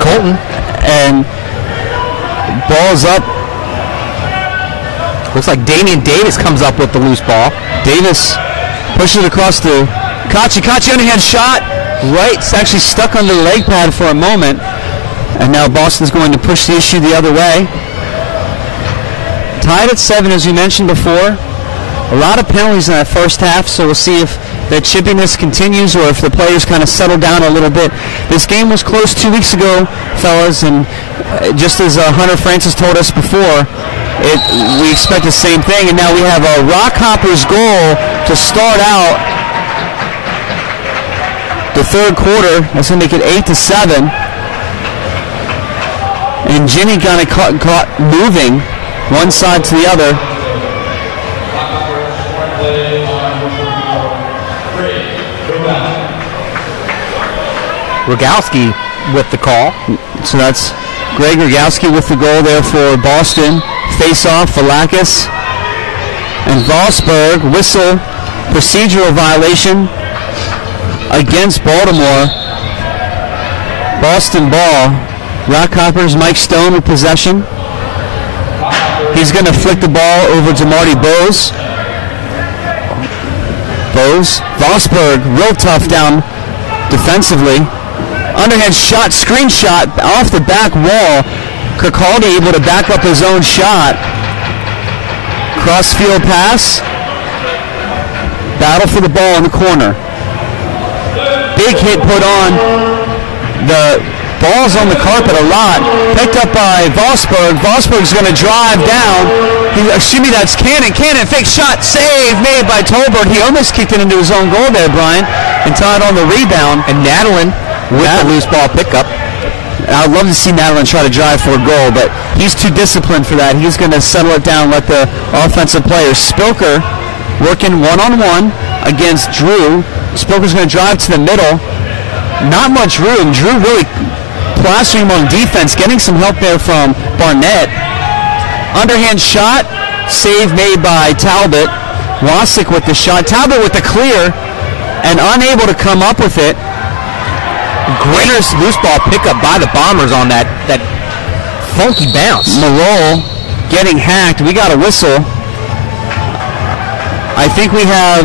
Colton. And ball's up. Looks like Damian Davis comes up with the loose ball. Davis pushes it across to Kachi. Kachi underhand shot. Right, it's actually stuck under the leg pad for a moment. And now Boston's going to push the issue the other way. Tied at 7, as we mentioned before. A lot of penalties in that first half, so we'll see if that chippiness continues or if the players kind of settle down a little bit. This game was close 2 weeks ago, fellas, and just as Hunter Francis told us before, we expect the same thing. And now we have a RockHoppers goal to start out the third quarter. That's going to make it 8-7. And Jenny kind of caught moving one side to the other. Rogowski with the call. So that's Greg Rogowski with the goal there for Boston. Face-off, Valakis and Vosberg. Whistle, procedural violation against Baltimore. Boston ball. RockHoppers, Mike Stone with possession. He's going to flick the ball over to Marty Bose. Vosberg, real tough down defensively. Underhand shot, screenshot off the back wall. Kirkaldy able to back up his own shot. Cross-field pass. Battle for the ball in the corner. Big hit put on. The ball's on the carpet a lot. Picked up by Vosberg. Vosberg's going to drive down. That's Cannon. Cannon, fake shot, save made by Tolbert. He almost kicked it into his own goal there, Brian, and tied on the rebound. And Nadalin with the loose ball pickup. I'd love to see Nadalin try to drive for a goal, but he's too disciplined for that. He's going to settle it down, let the offensive players. Spilker working one-on-one against Drew. Spilker's going to drive to the middle. Not much room. Drew really plastering him on defense, getting some help there from Barnett. Underhand shot, save made by Talbot. Wasik with the shot. Talbot with the clear and unable to come up with it. Great loose ball pickup by the Bombers on that funky bounce. Marole getting hacked. We got a whistle. I think we had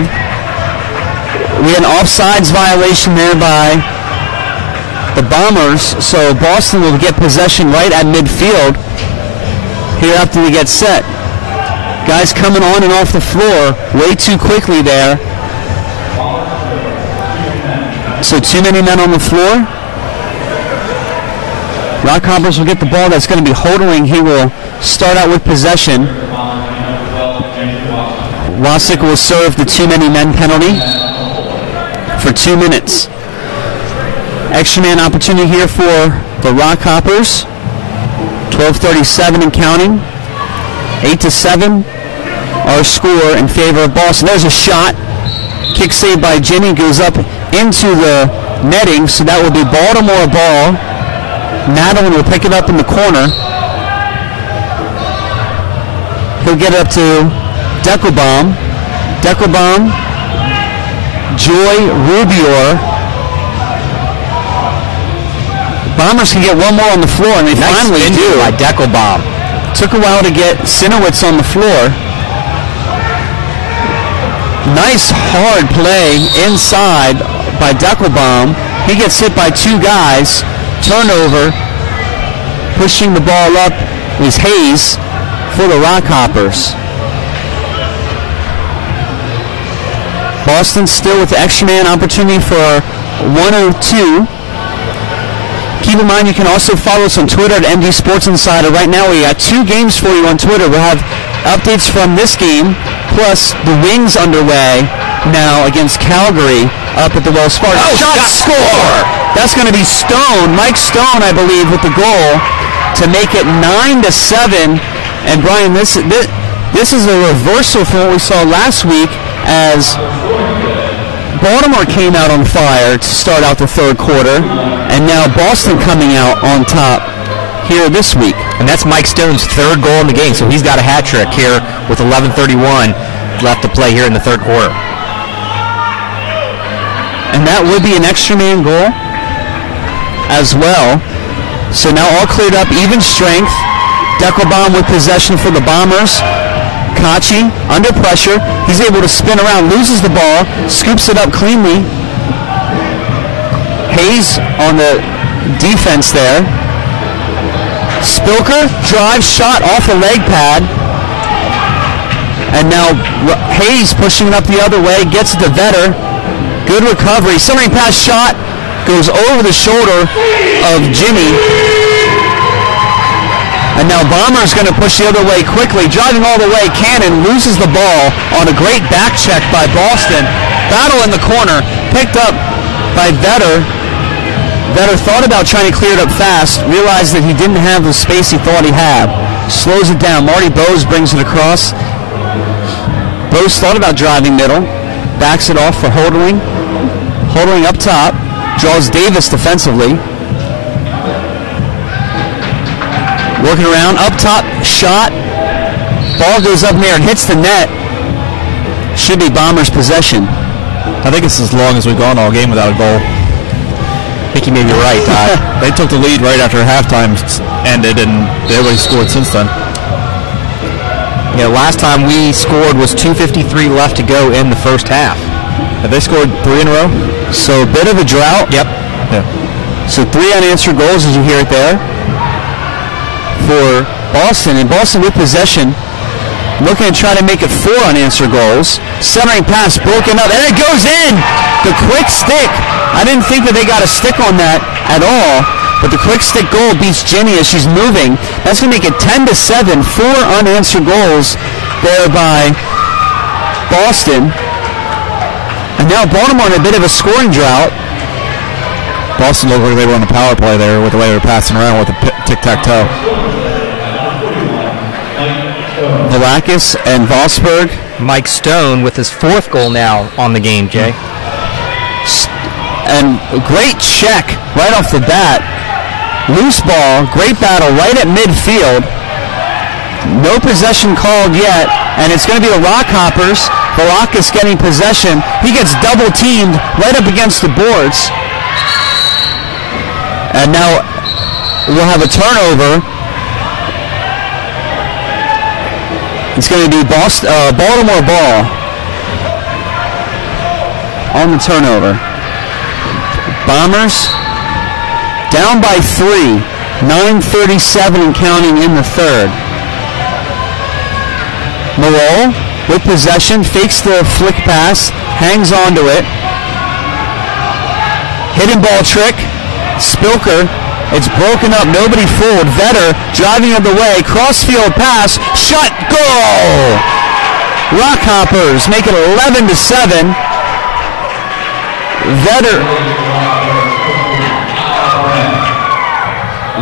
an offsides violation there by the Bombers, so Boston will get possession right at midfield here after we get set. Guys coming on and off the floor way too quickly there. So too many men on the floor. RockHoppers will get the ball. That's going to be Hodling. He will start out with possession. Wasik will serve the too many men penalty for 2 minutes. Extra man opportunity here for the RockHoppers. 12:37 and counting. 8-7. Our score in favor of Boston. There's a shot. Kick saved by Jenny, goes up into the netting, so that will be Baltimore ball. Nadalin will pick it up in the corner. He'll get it up to Deckelbaum. Deckelbaum, Joy Rubior. Bombers can get one more on the floor, and they finally do. By Deckelbaum. Took a while to get Sinowitz on the floor. Nice hard play inside by Deckelbaum. He gets hit by 2 guys. Turnover. Pushing the ball up is Hayes for the RockHoppers. Boston still with the extra man opportunity for 102. Keep in mind you can also follow us on Twitter at MD Sports Insider. Right now we got 2 games for you on Twitter. We'll have updates from this game, plus the Wings underway now against Calgary up at the Wells Fargo. Shot score! That's going to be Stone, Mike Stone, I believe, with the goal to make it 9-7. And Brian, this is a reversal from what we saw last week as Baltimore came out on fire to start out the third quarter, and now Boston coming out on top here this week. And that's Mike Stone's 3rd goal in the game, so he's got a hat trick here with 11:31 left to play here in the third quarter. And that would be an extra man goal as well. So now all cleared up, even strength. Deckelbaum with possession for the Bombers. Kachi under pressure. He's able to spin around, loses the ball, scoops it up cleanly. Hayes on the defense there. Spilker, drive, shot off the leg pad. And now Hayes pushing it up the other way, gets it to Vetter. Good recovery. Centering pass shot goes over the shoulder of Jimmy. And now Bomber's going to push the other way quickly. Driving all the way, Cannon loses the ball on a great back check by Boston. Battle in the corner, picked up by Vetter. Vetter thought about trying to clear it up fast, realized that he didn't have the space he thought he had. Slows it down. Marty Bose brings it across. Bose thought about driving middle, backs it off for Holdering. Holdering up top, draws Davis defensively. Working around, up top, shot. Ball goes up in there and hits the net. Should be Bombers' possession. I think it's as long as we've gone all game without a goal. I think you may be right. They took the lead right after halftime ended, and everybody scored since then. Yeah, last time we scored was 2:53 left to go in the first half. Have they scored 3 in a row? So a bit of a drought. Yep. Yeah. So 3 unanswered goals, as you hear it there, for Boston. And Boston with possession, looking to try to make it 4 unanswered goals. Centering pass broken up, and it goes in! The quick stick. I didn't think that they got a stick on that at all, but the quick stick goal beats Jenny as she's moving. That's going to make it 10-7, 4 unanswered goals there by Boston. And now Baltimore in a bit of a scoring drought. Boston looked like they were on the power play there with the way they were passing around with the tic-tac-toe. Velakis and Vosberg. Mike Stone with his 4th goal now on the game, Jay. And a great check right off the bat. Loose ball, great battle right at midfield. No possession called yet, and it's going to be the RockHoppers. Velakis getting possession. He gets double teamed right up against the boards. And now we'll have a turnover. It's going to be Baltimore ball on the turnover. Bombers down by 3, 9:37 and counting in the third. Moreau with possession, fakes the flick pass, hangs onto it. Hidden ball trick, Spilker. It's broken up, nobody fooled. Vetter driving it the way, crossfield pass, shot, goal! RockHoppers make it 11-7.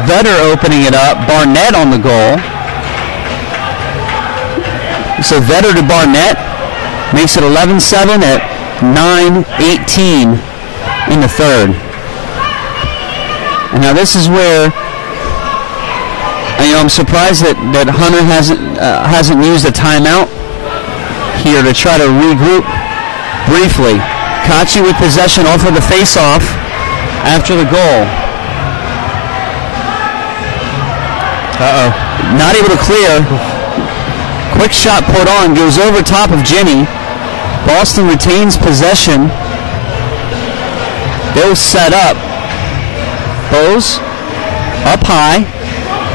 Vetter opening it up, Barnett on the goal. So Vetter to Barnett makes it 11-7 at 9:18 in the third. And now this is where I'm surprised that Hunter hasn't used a timeout here to try to regroup briefly. Kachi with possession off of the face-off after the goal. Not able to clear. Quick shot put on, goes over top of Jenny. Boston retains possession. They'll set up. Bose up high.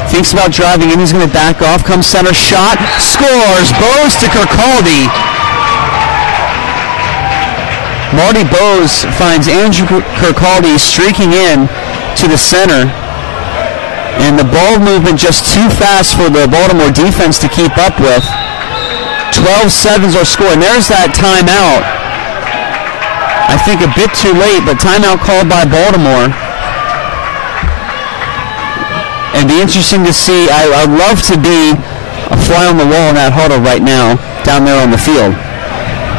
Thinks about driving in. He's going to back off. Comes center shot. Scores. Bose to Kirkcaldy. Marty Bose finds Andrew Kirkcaldy streaking in to the center. And the ball movement just too fast for the Baltimore defense to keep up with. 12-7s are scored. And there's that timeout. I think a bit too late, but timeout called by Baltimore. It'd be interesting to see. I'd love to be a fly on the wall in that huddle right now, down there on the field.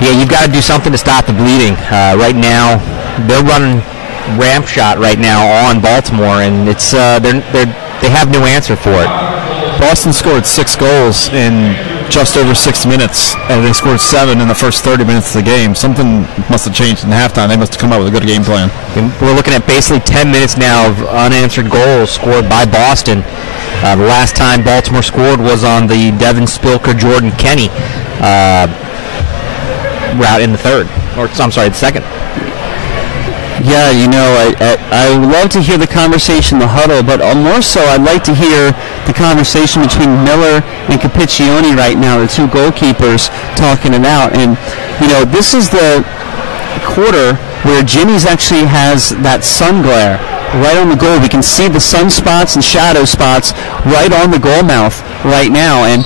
Yeah, you've got to do something to stop the bleeding. Right now, they're running ramp shot right now on Baltimore, and it's they have no answer for it. Boston scored 6 goals in just over 6 minutes, and they scored 7 in the first 30 minutes of the game. Something must have changed in halftime. They must have come up with a good game plan. And we're looking at basically 10 minutes now of unanswered goals scored by Boston. The last time Baltimore scored was on the Devin Spilker, Jordan Kenny route in the third. Or, I'm sorry, the second. Yeah, I would love to hear the conversation in the huddle, but more so I'd like to hear the conversation between Miller and Capiccioni right now, the two goalkeepers, talking it out. And, this is the quarter where Ginny's actually has that sun glare right on the goal. We can see the sun spots and shadow spots right on the goal mouth right now. And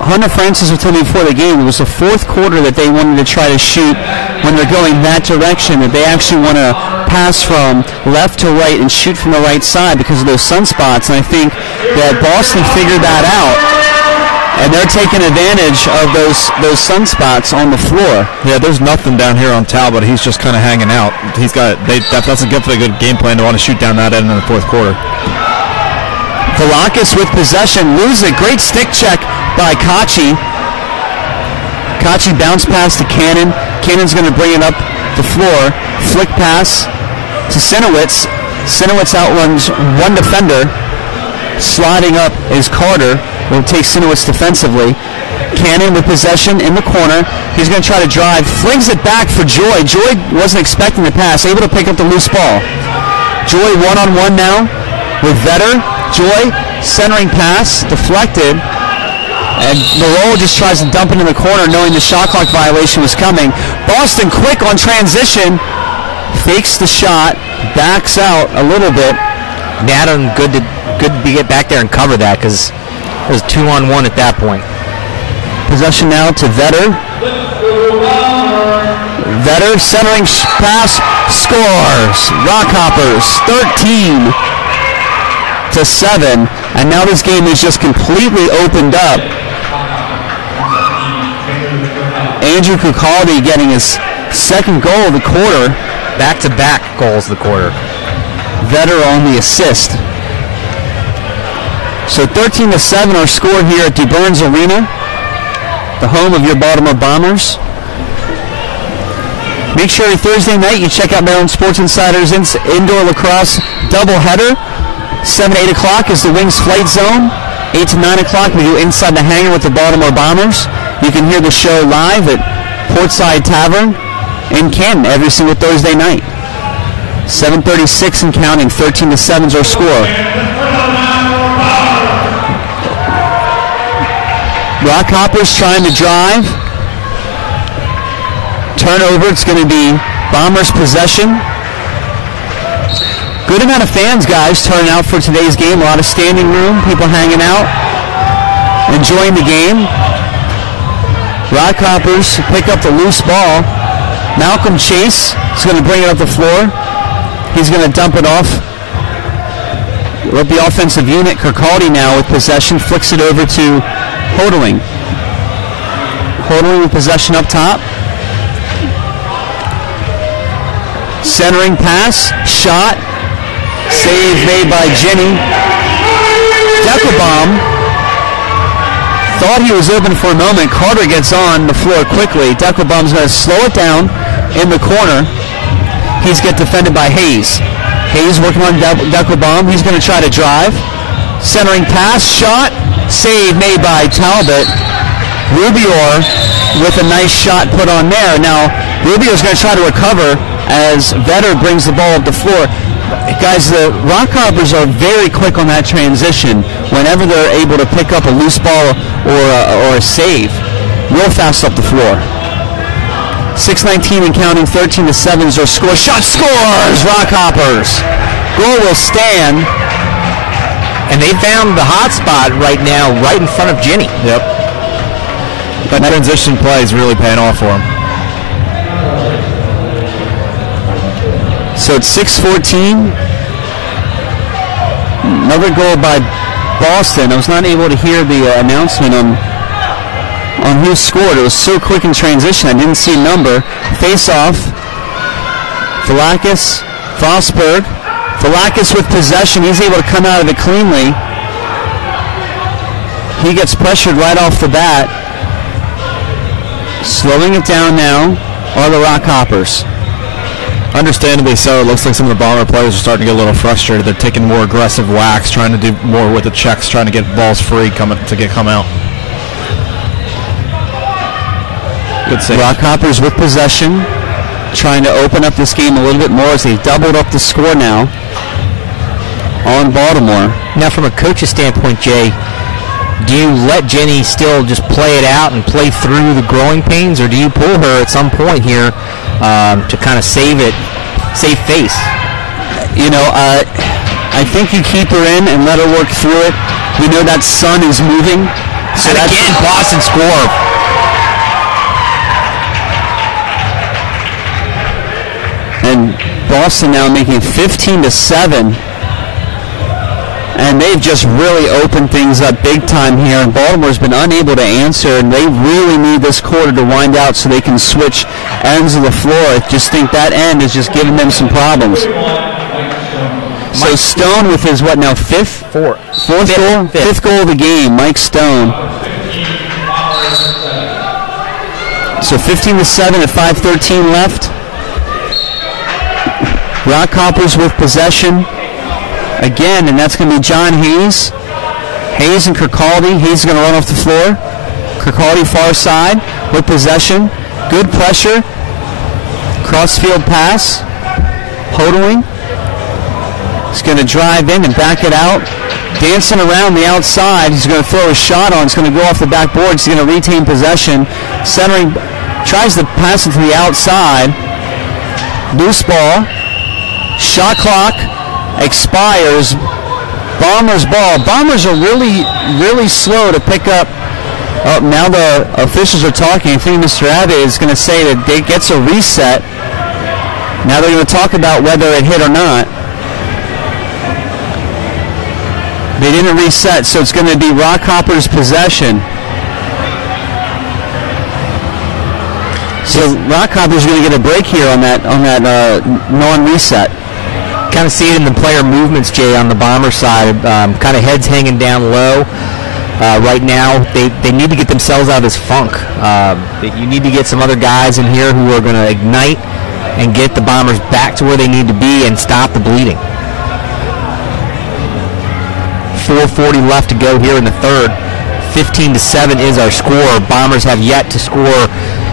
Hunter Francis was telling me before the game, it was the fourth quarter that they wanted to try to shoot when they're going that direction, that they actually want to pass from left to right and shoot from the right side because of those sunspots. And I think that Boston figured that out, and they're taking advantage of those sunspots on the floor. Yeah, there's nothing down here on Talbot. He's just kind of hanging out. That's a good game plan to want to shoot down that end in the fourth quarter. Velakis with possession, loses it. Great stick check by Kachi. Kachi bounce pass to Cannon. Cannon's going to bring it up the floor. Flick pass to Sinowitz. Sinowitz outruns one defender. Sliding up is Carter. Will take Sinowitz defensively. Cannon with possession in the corner. He's going to try to drive. Flings it back for Joy. Joy wasn't expecting the pass. Able to pick up the loose ball. Joy one-on-one now with Vetter. Joy, centering pass, deflected. And Malone just tries to dump it in the corner knowing the shot clock violation was coming. Boston quick on transition. Fakes the shot. Backs out a little bit. Nadam, good to get back there and cover that because it was 2-on-1 at that point. Possession now to Vetter. Vetter centering pass, scores. RockHoppers 13-7, and now this game is just completely opened up. Andrew Kukaldi getting his second goal of the quarter. Back-to-back goals of the quarter. Vetter on the assist. So 13-7 our score here at DuBurns Arena, the home of your Baltimore Bombers. Make sure every Thursday night you check out Maryland Sports Insider's indoor lacrosse doubleheader. 7 to 8 o'clock is the Wings Flight Zone. 8 to 9 o'clock we do Inside the Hangar with the Baltimore Bombers. You can hear the show live at Portside Tavern in Canton every single Thursday night. 7:36 and counting. 13-7 is our score. RockHoppers trying to drive. Turnover. It's going to be Bombers possession. Good amount of fans, guys, turning out for today's game. A lot of standing room, people hanging out, enjoying the game. RockHoppers pick up the loose ball. Malcolm Chase is going to bring it up the floor. He's going to dump it off. With the offensive unit, Kirkaldi now with possession, flicks it over to Hodling. Hodling with possession up top. Centering pass, shot. Save made by Jenny. Deckelbaum thought he was open for a moment. Carter gets on the floor quickly. Deckelbaum's going to slow it down in the corner. He's get defended by Hayes. Hayes working on Deckelbaum. He's going to try to drive. Centering pass, shot. Save made by Talbot. Rubior with a nice shot put on there. Now, Rubior's going to try to recover as Vetter brings the ball up the floor. Guys, the RockHoppers are very quick on that transition whenever they're able to pick up a loose ball or a save. Real fast up the floor. 6:19 and counting, 13-7 is our score. Shot scores! RockHoppers. Goal will stand. And they found the hot spot right now, right in front of Ginny. Yep. That transition play is really paying off for him. So it's 6:14. Another goal by Boston. I was not able to hear the announcement on who scored. It was so quick in transition, I didn't see a number. Face-off. Velakis, Fosberg. Velakis with possession. He's able to come out of it cleanly. He gets pressured right off the bat. Slowing it down now are the RockHoppers. Understandably so. It looks like some of the Bomber players are starting to get a little frustrated. They're taking more aggressive whacks, trying to do more with the checks, trying to get balls free come out. Good save. RockHoppers with possession, trying to open up this game a little bit more as they've doubled up the score now on Baltimore. Now, from a coach's standpoint, Jay, do you let Jenny still just play it out and play through the growing pains, or do you pull her at some point here to kind of save face? I think you keep her in and let her work through it. We know that sun is moving. So and again, Boston score. And Boston now making it 15-7. And they've just really opened things up big time here. And Baltimore's been unable to answer, and they really need this quarter to wind out so they can switch ends of the floor. I just think that end is just giving them some problems. So Stone with his, fifth goal? Fifth goal of the game, Mike Stone. So 15-7 at 5:13 left. RockHoppers with possession again, and that's going to be John Hayes. Hayes and Kirkaldy. Hayes is going to run off the floor. Kirkaldy far side with possession. Good pressure. Crossfield pass. Hodling. He's going to drive in and back it out. Dancing around the outside. He's going to throw a shot on. It's going to go off the backboard. He's going to retain possession. Centering. Tries to pass it to the outside. Loose ball. Shot clock expires. Bombers ball. Bombers are really, really slow to pick up. Oh, now the officials are talking. I think Mr. Abbott is going to say that it gets a reset. Now they're going to talk about whether it hit or not. They didn't reset, so it's going to be RockHoppers possession. So RockHoppers are going to get a break here on that non-reset. Kind of see it in the player movements, Jay, on the Bomber side. Kind of heads hanging down low. Right now, they need to get themselves out of this funk. You need to get some other guys in here who are going to ignite and get the Bombers back to where they need to be and stop the bleeding. 4:40 left to go here in the third. 15-7 is our score. Bombers have yet to score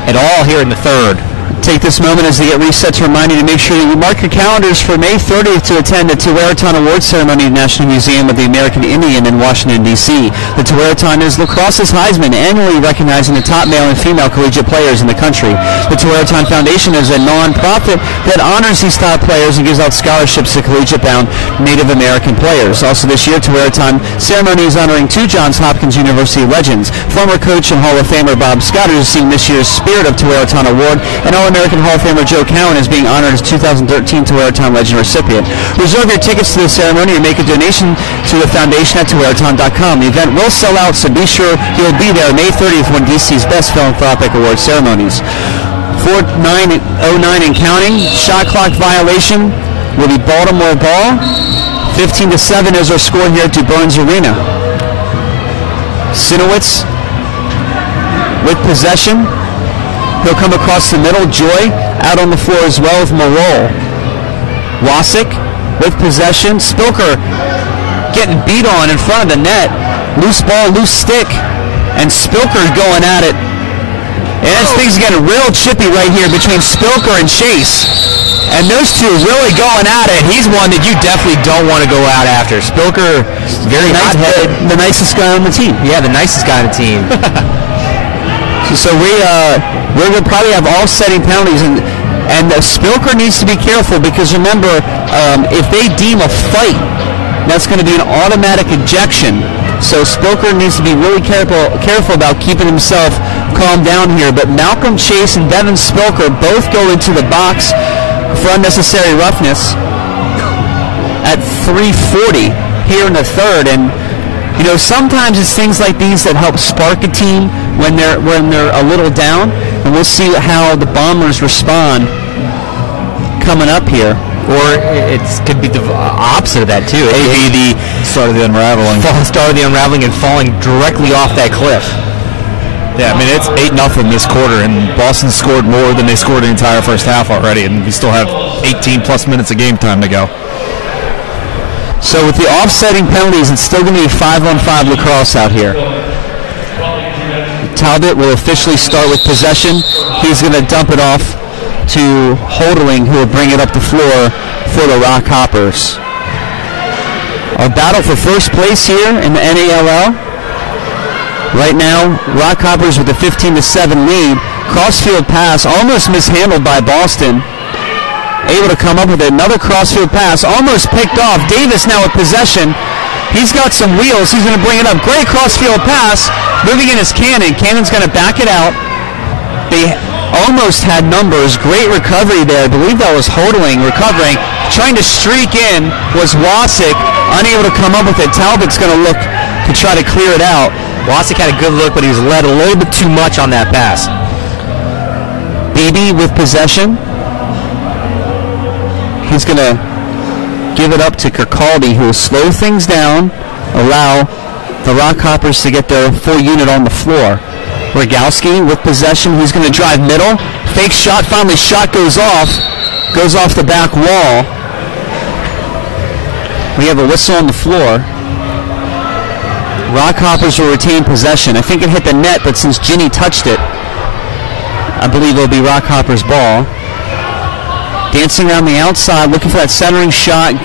at all here in the third. Take this moment as they get reset to remind you to make sure that you mark your calendars for May 30th to attend the Tewaaraton Award Ceremony at the National Museum of the American Indian in Washington, D.C. The Tewaaraton is lacrosse's Heisman, annually recognizing the top male and female collegiate players in the country. The Tewaaraton Foundation is a non-profit that honors these top players and gives out scholarships to collegiate-bound Native American players. Also this year, Tewaaraton ceremony is honoring two Johns Hopkins University legends. Former coach and Hall of Famer Bob Scott is receiving this year's Spirit of Tewaaraton Award, and All-American Hall of Famer Joe Cowan is being honored as 2013 Tewaaraton Legend recipient. Reserve your tickets to the ceremony and make a donation to the foundation at Tewaaraton.com. The event will sell out, so be sure you'll be there May 30th, one of DC's best philanthropic award ceremonies. 4:09 and counting. Shot clock violation will be Baltimore ball. 15-7 is our score here at DuBurns Arena. Sinowitz with possession. He'll come across the middle. Joy out on the floor as well with Marol. Wasik with possession. Spilker getting beat on in front of the net. Loose ball, loose stick. And Spilker going at it. And things getting real chippy right here between Spilker and Chase. And those two really going at it. He's one that you definitely don't want to go out after. Spilker, very hot-headed. The nicest guy on the team. Yeah, the nicest guy on the team. So we're going to probably have offsetting penalties, and Spilker needs to be careful because remember, if they deem a fight, that's going to be an automatic ejection. So Spilker needs to be really careful about keeping himself calmed down here. But Malcolm Chase and Devin Spilker both go into the box for unnecessary roughness at 3:40 here in the third, and you know, sometimes it's things like these that help spark a team when they're a little down, and we'll see how the Bombers respond coming up here. Or it could be the opposite of that, too. It Maybe the start of the unraveling. Start of the unraveling and falling directly off that cliff. Yeah, I mean, it's 8-0 this quarter, and Boston scored more than they scored the entire first half already, and we still have 18-plus minutes of game time to go. So with the offsetting penalties, it's still going to be 5-on-5 lacrosse out here. Talbot will officially start with possession. He's going to dump it off to Holdering, who will bring it up the floor for the RockHoppers. Our battle for first place here in the NALL. Right now, RockHoppers with a 15-7 lead. Crossfield pass, almost mishandled by Boston. Able to come up with another crossfield pass, almost picked off. Davis now with possession. He's got some wheels. He's going to bring it up. Great crossfield pass. Moving in is Cannon. Cannon's going to back it out. They almost had numbers. Great recovery there. I believe that was Holdering recovering. Trying to streak in was Wasik. Unable to come up with it. Talbot's going to look to try to clear it out. Wasik had a good look, but he was led a little bit too much on that pass. Beebe with possession. He's going to give it up to Kirkaldy, who will slow things down, allow the RockHoppers to get their full unit on the floor. Rogowski with possession. He's going to drive middle. Fake shot. Finally, shot goes off the back wall. We have a whistle on the floor. RockHoppers will retain possession. I think it hit the net, but since Ginny touched it, I believe it'll be RockHoppers' ball. Dancing around the outside, looking for that centering shot.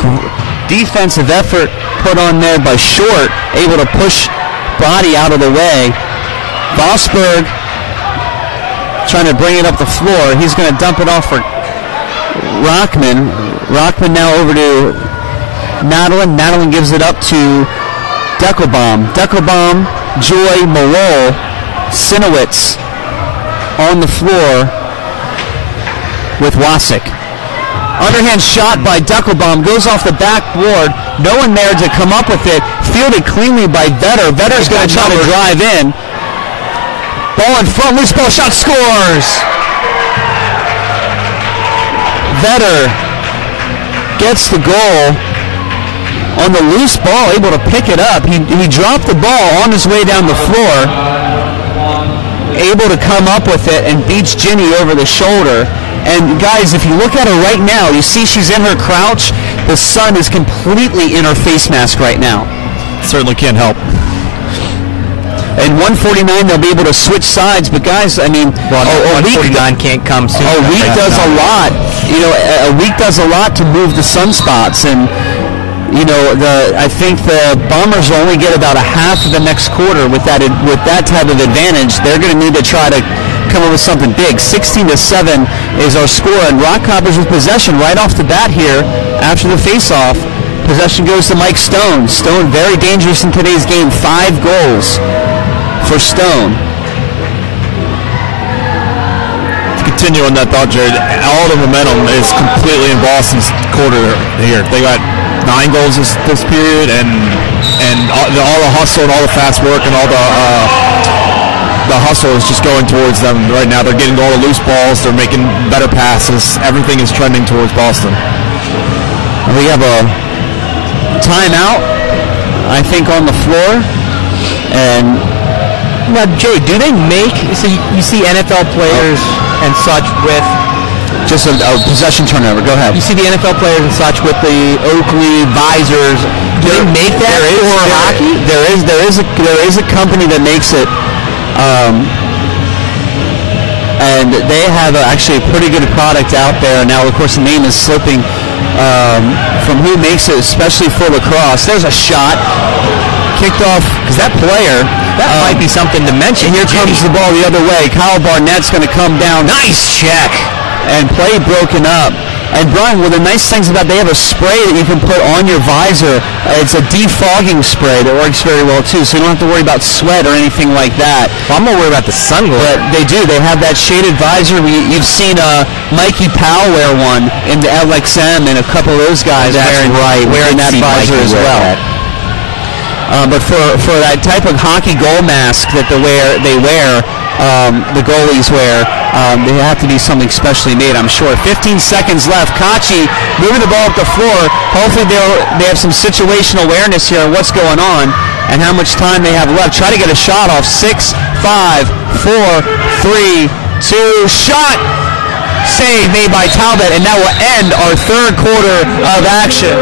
Defensive effort put on there by Short, able to push body out of the way. Vosberg trying to bring it up the floor. He's going to dump it off for Rockman. Rockman now over to Madeline. Madeline gives it up to Deckelbaum. Deckelbaum, Joy, Malol, Sinowitz on the floor with Wasik. Underhand shot by Deckelbaum, goes off the backboard. No one there to come up with it. Fielded cleanly by Vetter. Vetter's going to try to drive in. Ball in front, loose ball shot, scores! Vetter gets the goal on the loose ball, able to pick it up. He dropped the ball on his way down the floor, able to come up with it and beats Ginny over the shoulder. And guys, if you look at her right now, you see she's in her crouch. The sun is completely in her face mask right now. Certainly can't help. And 149, they'll be able to switch sides. But guys, I mean, a week can't come soon. A week does a lot. You know, a week does a lot to move the sunspots. And you know, I think the Bombers will only get about a half of the next quarter with that type of advantage. They're going to need to try to come up with something big. 16-7 is our score, and RockHoppers with possession right off the bat here after the face-off. Possession goes to Mike Stone. Stone very dangerous in today's game. 5 goals for Stone. To continue on that thought, Jared, all the momentum is completely in Boston's quarter here. They got 9 goals this period, and all the hustle and all the fast work and all the hustle is just going towards them right now. They're getting all the loose balls. They're making better passes. Everything is trending towards Boston. We have a timeout, I think, on the floor. And now, Jay, do they make? So you see NFL players and such with just a possession turnover. Go ahead. You see the NFL players and such with the Oakley visors. Do they make that for hockey? There is a company that makes it. And they have actually a pretty good product out there. Now, of course, the name is slipping from who makes it, especially for lacrosse. There's a shot kicked off because that player, that might be something to mention. Here comes the ball the other way. Kyle Barnett's going to come down. Nice check. And play broken up. And Brian, one of the nice things about, they have a spray that you can put on your visor. It's a defogging spray that works very well too, so you don't have to worry about sweat or anything like that. Well, I'm more worried about the sun glare. But they do. They have that shaded visor. You've seen Mikey Powell wear one in the LXM, and a couple of those guys wearing that visor as well. But for that type of hockey goal mask that they wear, the goalies wear, They have to be something specially made, I'm sure. 15 seconds left. Kachi moving the ball up the floor. Hopefully they have some situational awareness here on what's going on and how much time they have left. Try to get a shot off. 6, 5, 4, 3, 2, shot! Save made by Talbot, and that will end our third quarter of action.